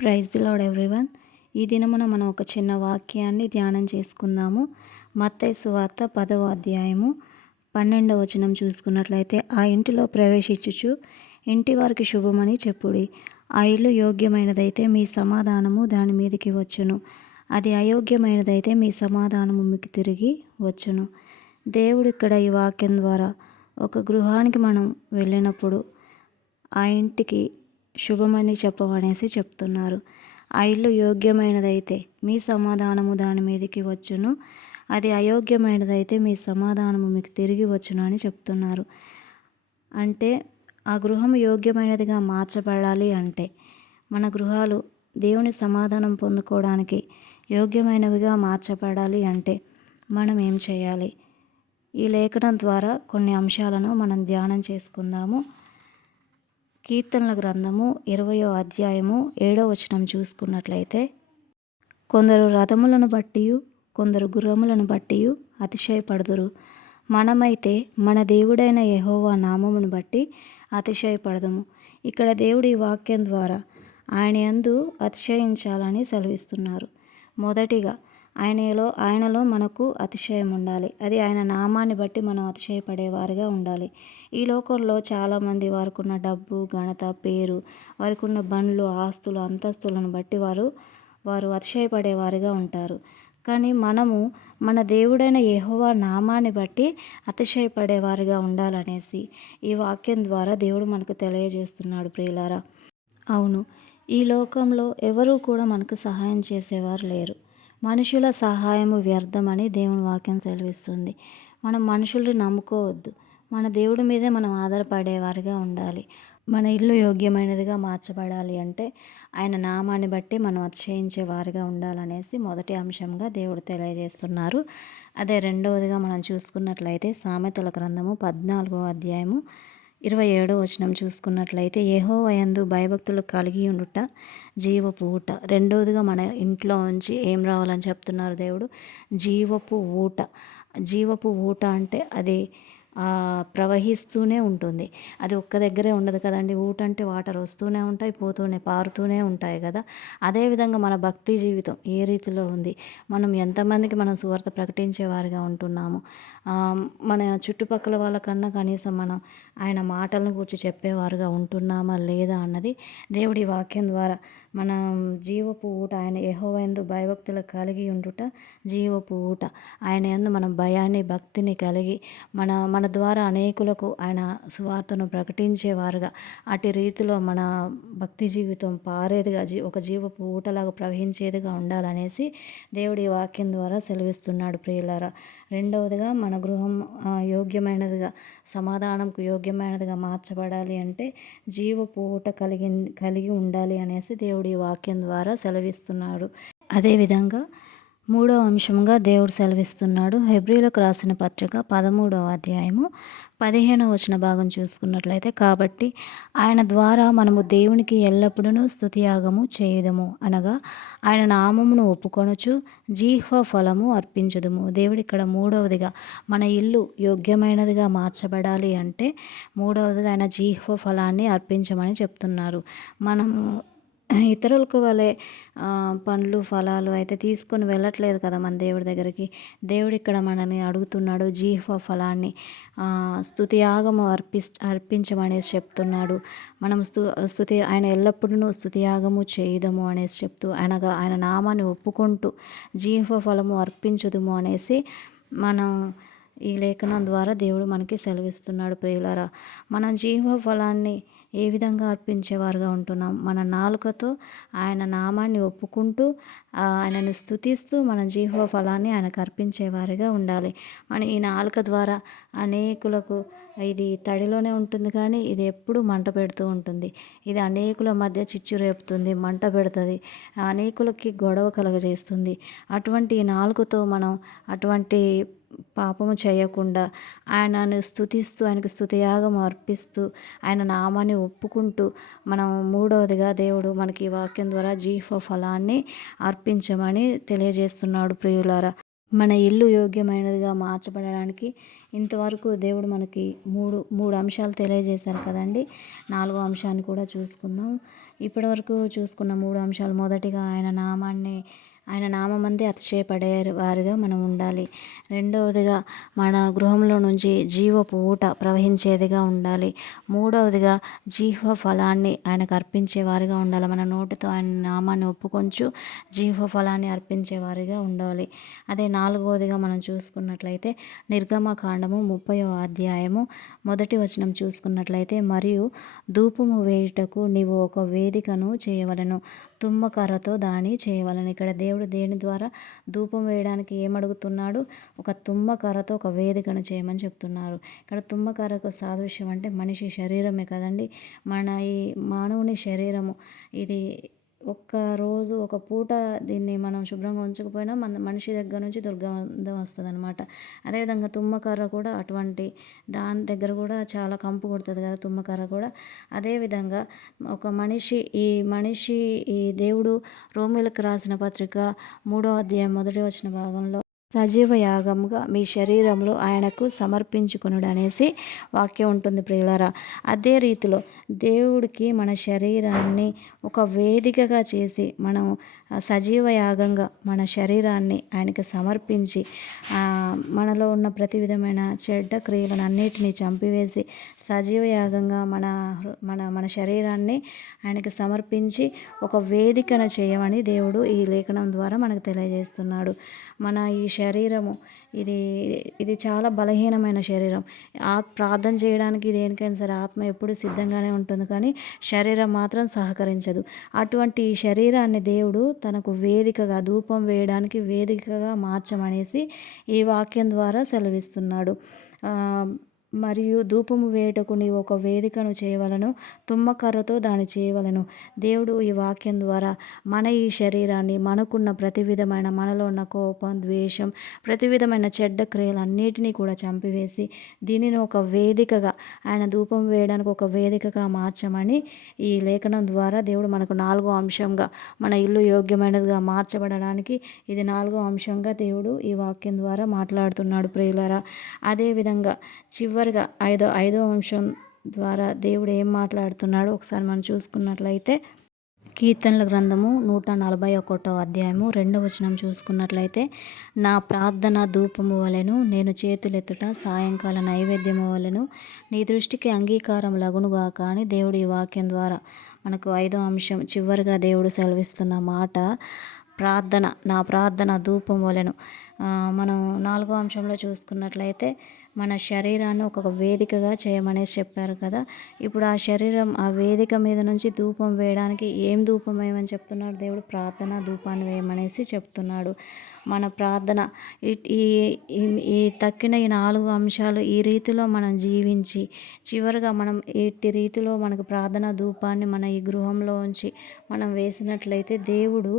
Praise the lord everyone. ఈ దినమున మనం ఒక చిన్న వాక్యాన్ని ధ్యానం చేసుకుందాము. మత్తయి సువార్త 10వ అధ్యాయము 12వ వచనం చూసుకున్నట్లయితే, ఆ ఇంటిలో ప్రవేశించుచు ఇంటి వారికి శుభమని చెప్పుడి. ఆ ఇల్లు యోగ్యమైనదైతే మీ సమాధానము దాని మీదికి వచ్చును, అది అయోగ్యమైనదైతే మీ సమాధానము మీకు తిరిగి వచ్చును. దేవుడు ఇక్కడ ఈ వాక్యం ద్వారా ఒక గృహానికి మనం వెళ్ళినప్పుడు ఆ ఇంటికి శుభమని చెప్పమనేసి చెప్తున్నారు. ఆ ఇల్లు యోగ్యమైనదైతే మీ సమాధానము దాని మీదకి వచ్చును, అది అయోగ్యమైనదైతే మీ సమాధానము మీకు తిరిగి వచ్చును అని చెప్తున్నారు. అంటే ఆ గృహం యోగ్యమైనదిగా మార్చబడాలి అంటే, మన గృహాలు దేవుని సమాధానం పొందుకోవడానికి యోగ్యమైనవిగా మార్చబడాలి అంటే మనం ఏం చేయాలి? ఈ లేఖనం ద్వారా కొన్ని అంశాలను మనం ధ్యానం చేసుకుందాము. కీర్తనల గ్రంథము 20వ అధ్యాయము 7వ వచనం చూసుకున్నట్లయితే, కొందరు రథములను బట్టియు కొందరు గుర్రములను బట్టియు అతిశయపడుదురు, మనమైతే మన దేవుడైన యెహోవా నామమును బట్టి అతిశయపడదుము. ఇక్కడ దేవుడి వాక్యం ద్వారా ఆయన యందు అతిశయించాలని సెలవిస్తున్నారు. మొదటిగా ఆయనలో మనకు అతిశయం ఉండాలి. అది ఆయన నామాన్ని బట్టి మనం అతిశయపడేవారిగా ఉండాలి. ఈ లోకంలో చాలామంది వారికి ఉన్న డబ్బు, ఘనత, పేరు, వారికి ఉన్న బండ్లు, ఆస్తులు, అంతస్తులను బట్టి వారు అతిశయపడేవారిగా ఉంటారు. కానీ మనము మన దేవుడైన యెహోవా నామాన్ని బట్టి అతిశయపడేవారిగా ఉండాలనేసి ఈ వాక్యం ద్వారా దేవుడు మనకు తెలియజేస్తున్నాడు ప్రియులారా. అవును, ఈ లోకంలో ఎవరూ కూడా మనకు సహాయం చేసేవారు లేరు. మనుషుల సహాయము వ్యర్థమని దేవుని వాక్యం సెలవిస్తుంది. మనం మనుషుల్ని నమ్ముకోవద్దు. మన దేవుడి మీదే మనం ఆధారపడేవారిగా ఉండాలి. మన ఇల్లు యోగ్యమైనదిగా మార్చబడాలి అంటే ఆయన నామాన్ని బట్టి మనం అతిశయించే వారిగా ఉండాలనేసి మొదటి అంశంగా దేవుడు తెలియజేస్తున్నారు. అదే రెండవదిగా మనం చూసుకున్నట్లయితే సామెతల గ్రంథము 14వ అధ్యాయము 27వ వచనం చూసుకున్నట్లయితే, యెహోవా యందు భయభక్తులు కలిగి ఉండుట జీవపు ఊట. రెండవదిగా మన ఇంట్లో నుంచి ఏం రావాలని చెప్తున్నారు దేవుడు? జీవపు ఊట. జీవపు ఊట అంటే అది ప్రవహిస్తూనే ఉంటుంది. అది ఒక్క దగ్గరే ఉండదు కదండి. ఊట అంటే వాటర్ వస్తూనే ఉంటాయి, పారుతూనే ఉంటాయి కదా. అదేవిధంగా మన భక్తి జీవితం ఏ రీతిలో ఉంది? మనం ఎంతమందికి మనం సువార్త ప్రకటించే వారిగా ఉంటున్నాము? మన చుట్టుపక్కల వాళ్ళకన్నా కనీసం మనం ఆయన మాటలను గురించి చెప్పేవారుగా ఉంటున్నామా లేదా అన్నది దేవుడి వాక్యం ద్వారా మనం జీవపు ఊట, ఆయన యెహోవా యందు భయభక్తులు కలిగి ఉండుట జీవపు ఊట. ఆయన యందు మనం భయాన్ని, భక్తిని కలిగి మన ద్వారా అనేకులకు ఆయన సువార్తను ప్రకటించేవారుగా, అటు రీతిలో మన భక్తి జీవితం పారేదిగా ఒక జీవపు ఊటలాగా ప్రవహించేదిగా ఉండాలనేసి దేవుడి వాక్యం ద్వారా సెలవిస్తున్నాడు ప్రియులారా. రెండవదిగా మన గృహం యోగ్యమైనదిగా, సమాధానంకు యోగ్యమైనదిగా మార్చబడాలి అంటే జీవపు ఊట కలిగి ఉండాలి అనేసి దేవుడి వాక్యం ద్వారా సెలవిస్తున్నాడు. అదేవిధంగా మూడవ అంశంగా దేవుడు సెలవిస్తున్నాడు. హెబ్రీలకు రాసిన పత్రిక 13వ అధ్యాయము 15వ వచన భాగం చూసుకున్నట్లయితే, కాబట్టి ఆయన ద్వారా మనము దేవునికి ఎల్లప్పుడూ స్తుతియాగము చేయుదము, అనగా ఆయన నామమును ఒప్పుకొనుచు జీహ్వ ఫలము అర్పించుదుము. దేవుడు ఇక్కడ మూడవదిగా మన ఇల్లు యోగ్యమైనదిగా మార్చబడాలి అంటే మూడవదిగా ఆయన జీహ్వ ఫలాన్ని అర్పించమని చెప్తున్నారు. మనము ఇతరులకు వలె పండ్లు, ఫలాలు అయితే తీసుకొని వెళ్ళట్లేదు కదా మన దేవుడి దగ్గరికి. దేవుడు ఇక్కడ మనని అడుగుతున్నాడు జీహ్వ ఫలాన్ని, స్తుతియాగము అర్పించమనేసి చెప్తున్నాడు. మనం ఆయన ఎల్లప్పుడూ స్తుతియాగము చేయుదము అనేసి చెప్తూ ఆయన నామాన్ని ఒప్పుకుంటూ జీహ్వ ఫలము అర్పించుదుము అనేసి మనం ఈ లేఖనం ద్వారా దేవుడు మనకి సెలవిస్తున్నాడు ప్రియులారా. మనం జీవ ఫలాన్ని ఏ విధంగా అర్పించేవారుగా ఉంటున్నాం? మన నాలుకతో ఆయన నామాన్ని ఒప్పుకుంటూ ఆయనను స్తుతిస్తూ మన జీవ ఫలాన్ని ఆయనకు అర్పించేవారిగా ఉండాలి. మన ఈ నాలుక ద్వారా అనేకులకు, ఇది తడిలోనే ఉంటుంది కానీ ఇది ఎప్పుడు మంట పెడుతూ ఉంటుంది. ఇది అనేకుల మధ్య చిచ్చు రేపుతుంది, మంట పెడుతుంది, అనేకులకి గొడవ కలగజేస్తుంది. అటువంటి ఈ నాలుకతో మనం అటువంటి పాపము చేయకుండా ఆయనను స్తుతిస్తూ, ఆయనకు స్తుతియాగం అర్పిస్తూ, ఆయన నామాన్ని ఒప్పుకుంటూ మనం మూడవదిగా దేవుడు మనకి ఈ వాక్యం ద్వారా జీవ ఫలాన్ని అర్పించమని తెలియజేస్తున్నాడు ప్రియులారా. మన ఇల్లు యోగ్యమైనదిగా మార్చబడడానికి ఇంతవరకు దేవుడు మనకి మూడు అంశాలు తెలియజేశారు కదండి. నాలుగో అంశాన్ని కూడా చూసుకుందాం. ఇప్పటివరకు చూసుకున్న 3 అంశాలు మొదటిగా ఆయన నామమందే అతిశయపడే వారిగా మనం ఉండాలి. రెండవదిగా మన గృహంలో నుంచి జీవపు ఊట ప్రవహించేదిగా ఉండాలి. మూడవదిగా జీవ ఫలాన్ని ఆయనకు అర్పించే వారిగా ఉండాలి. మన నోటితో ఆయన నామాన్ని ఒప్పుకొంచు జీవ ఫలాన్ని అర్పించే వారిగా ఉండాలి. అదే నాలుగవదిగా మనం చూసుకున్నట్లయితే నిర్గమకాండము 30వ అధ్యాయము 1 వచనం చూసుకున్నట్లయితే, మరియు ధూపము వేయుటకు నీవు ఒక వేదికను చేయవలెను, తుమ్మకర్రతో దాని చేయవలెను. ఇక్కడ దేవుడు దేని ద్వారా ధూపం వేయడానికి ఏమడుగుతున్నాడు? ఒక తుమ్మకర్రతో ఒక వేదికను చేయమని చెప్తున్నారు. ఇక్కడ తుమ్మకర్రకు సాదృశ్యం అంటే మనిషి శరీరమే కదండి. మన ఈ మానవుని శరీరము ఇది ఒక్క రోజు ఒక పూట దీన్ని మనం శుభ్రంగా ఉంచకపోయినా మన మనిషి దగ్గర నుంచి దుర్గంధం వస్తుందన్నమాట. అదేవిధంగా తుమ్మకర్ర కూడా అటువంటి దాని దగ్గర కూడా చాలా కంపు కొడుతుంది కదా తుమ్మకర్ర కూడా. అదేవిధంగా ఈ దేవుడు రోమీయులకు రాసిన పత్రిక 3వ అధ్యాయం 1 వచన భాగంలో సజీవ యాగముగా మీ శరీరంలో ఆయనకు సమర్పించుకొనుడు అనేసి వాక్యం ఉంటుంది ప్రియులారా. అదే రీతిలో దేవుడికి మన శరీరాన్ని ఒక వేదికగా చేసి మనం సజీవ యాగంగా మన శరీరాన్ని ఆయనకి సమర్పించి మనలో ఉన్న ప్రతి విధమైన చెడ్డ క్రియలను అన్నిటినీ చంపివేసి సజీవ యాగంగా మన మన మన శరీరాన్ని ఆయనకి సమర్పించి ఒక వేదికను చేయమని దేవుడు ఈ లేఖనం ద్వారా మనకు తెలియజేస్తున్నాడు. మన ఈ శరీరము ఇది చాలా బలహీనమైన శరీరం. ప్రార్థన చేయడానికి దేనికైనా సరే ఆత్మ ఎప్పుడు సిద్ధంగానే ఉంటుంది, కానీ శరీరం మాత్రం సహకరించదు. అటువంటి ఈ శరీరాన్ని దేవుడు తనకు వేదికగా ధూపం వేయడానికి వేదికగా మార్చమనేసి ఈ వాక్యం ద్వారా సెలవిస్తున్నాడు. మరియు ధూపము వేయుటకు నీవు ఒక వేదికను చేయవలను, తుమ్మకర్రతో దాన్ని చేయవలను. దేవుడు ఈ వాక్యం ద్వారా మన ఈ శరీరాన్ని మనకున్న ప్రతి విధమైన మనలో ఉన్న కోపం, ద్వేషం, ప్రతి విధమైన చెడ్డ క్రియలన్నిటినీ కూడా చంపివేసి దీనిని ఒక వేదికగా ఆయన ధూపం వేయడానికి ఒక వేదికగా మార్చమని ఈ లేఖనం ద్వారా దేవుడు మనకు 4వ అంశంగా మన ఇల్లు యోగ్యమైనదిగా మార్చబడడానికి ఇది 4వ అంశంగా దేవుడు ఈ వాక్యం ద్వారా మాట్లాడుతున్నాడు ప్రియులారా. అదేవిధంగా చివరిగా ఐదవ అంశం ద్వారా దేవుడు ఏం మాట్లాడుతున్నాడో ఒకసారి మనం చూసుకున్నట్లయితే కీర్తనల గ్రంథము 141వ అధ్యాయము 2వ వచనం చూసుకున్నట్లయితే, నా ప్రార్థన ధూపము వలెను, నేను చేతులెత్తుట సాయంకాల నైవేద్యము వలెను, నీ దృష్టికి అంగీకారం లగునుగాక అని దేవుడు ఈ వాక్యం ద్వారా మనకు 5వ అంశం చివరిగా దేవుడు సెలవిస్తున్న మాట నా ప్రార్థన ధూపం వలెను. మనం 4వ అంశంలో చూసుకున్నట్లయితే మన శరీరాన్ని ఒక వేదికగా చేయమనేసి చెప్పారు కదా. ఇప్పుడు ఆ శరీరం ఆ వేదిక మీద నుంచి ధూపం వేయడానికి ఏం ధూపం వేయమని చెప్తున్నాడు దేవుడు? ప్రార్థన ధూపాన్ని వేయమనేసి చెప్తున్నాడు. మన ప్రార్థన ఈ తక్కిన ఈ 4 అంశాలు ఈ రీతిలో మనం జీవించి చివరిగా మనం ఇట్టి రీతిలో మనకు ప్రార్థన ధూపాన్ని మన ఈ గృహంలో ఉంచి మనం వేసినట్లయితే దేవుడు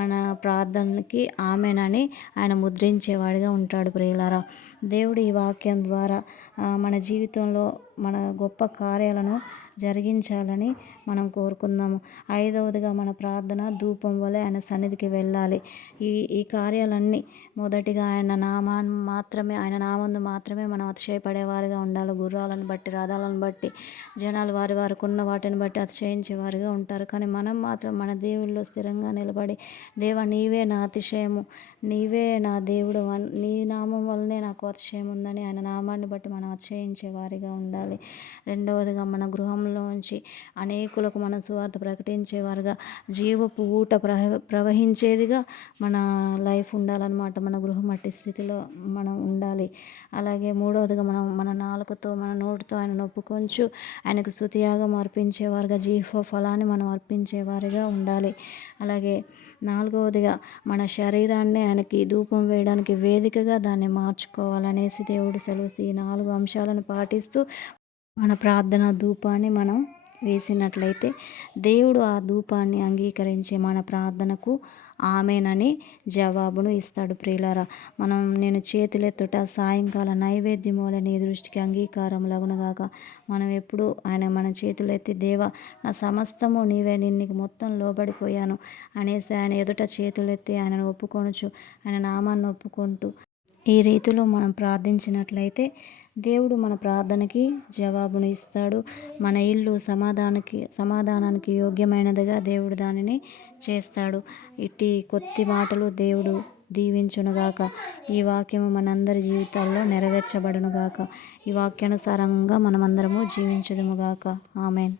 మన ప్రార్థనకి ఆమెనని ఆయన ముద్రించేవాడిగా ఉంటాడు ప్రియులారా. దేవుడు ఈ వాక్యం ద్వారా మన జీవితంలో మన గొప్ప కార్యాలను జరిగించాలని మనం కోరుకుందాము. 5వదిగా మన ప్రార్థన ధూపం వలె ఆయన సన్నిధికి వెళ్ళాలి. ఈ కార్యాలన్నీ మొదటిగా ఆయన నామందు మాత్రమే మనం అతిశయపడేవారిగా ఉండాలి. గుర్రాలను బట్టి, రథాలను బట్టి జనాలు వారికి ఉన్న వాటిని బట్టి అతిశయించేవారిగా ఉంటారు. కానీ మనం మాత్రం మన దేవుళ్ళలో స్థిరంగా నిలబడి, దేవా నీవే నా అతిశయము, నీవే నా దేవుడు, నీ నామం వల్లనే నాకు అతిశయం ఉందని ఆయన నామాన్ని బట్టి మనం అతిశయించే వారిగా ఉండాలి. రెండవదిగా మన గృహంలోంచి అనేకులకు మనం సువార్త ప్రకటించేవారుగా జీవపు ఊట ప్రవహించేదిగా మన లైఫ్ ఉండాలన్నమాట. మన గృహం అట్టి స్థితిలో మనం ఉండాలి. అలాగే మూడవదిగా మనం మన నాలుకతో మన నోటితో ఆయన ఒప్పుకొంచు ఆయనకు స్తుతియాగం అర్పించేవారుగా జీవ ఫలాన్ని మనం అర్పించేవారిగా ఉండాలి. అలాగే 4వదిగా మన శరీరాన్ని ఆయనకి ధూపం వేయడానికి వేదికగా దాన్ని మార్చుకోవాలనేసి దేవుడు సెలవిస్తూ ఈ 4 అంశాలను పాటిస్తూ మన ప్రార్థన ధూపాన్ని మనం వేసినట్లయితే దేవుడు ఆ ధూపాన్ని అంగీకరించి మన ప్రార్థనకు ఆమెనని జవాబును ఇస్తాడు ప్రియులారా. నేను చేతులెత్తుట సాయంకాల నైవేద్యం వలె నీ దృష్టికి అంగీకారం లగునుగాక. మనం ఎప్పుడు మన చేతులెత్తి దేవా నా సమస్తము నీవే, నీకు మొత్తం లోబడిపోయాను అనేసి ఆయన ఎదుట చేతులెత్తి ఆయనను ఒప్పుకొనుచు ఆయన నామాన్ని ఒప్పుకుంటూ ఈ రీతిలో మనం ప్రార్థించినట్లయితే దేవుడు మన ప్రార్థనకి జవాబును ఇస్తాడు. మన ఇల్లు సమాధానానికి యోగ్యమైనదిగా దేవుడు దానిని చేస్తాడు. ఇట్టి కొద్ది మాటలు దేవుడు దీవించునుగాక. ఈ వాక్యము మనందరి జీవితాల్లో నెరవేర్చబడునుగాక. ఈ వాక్యానుసారంగా మనమందరము జీవించుదుముగాక. ఆమెన్.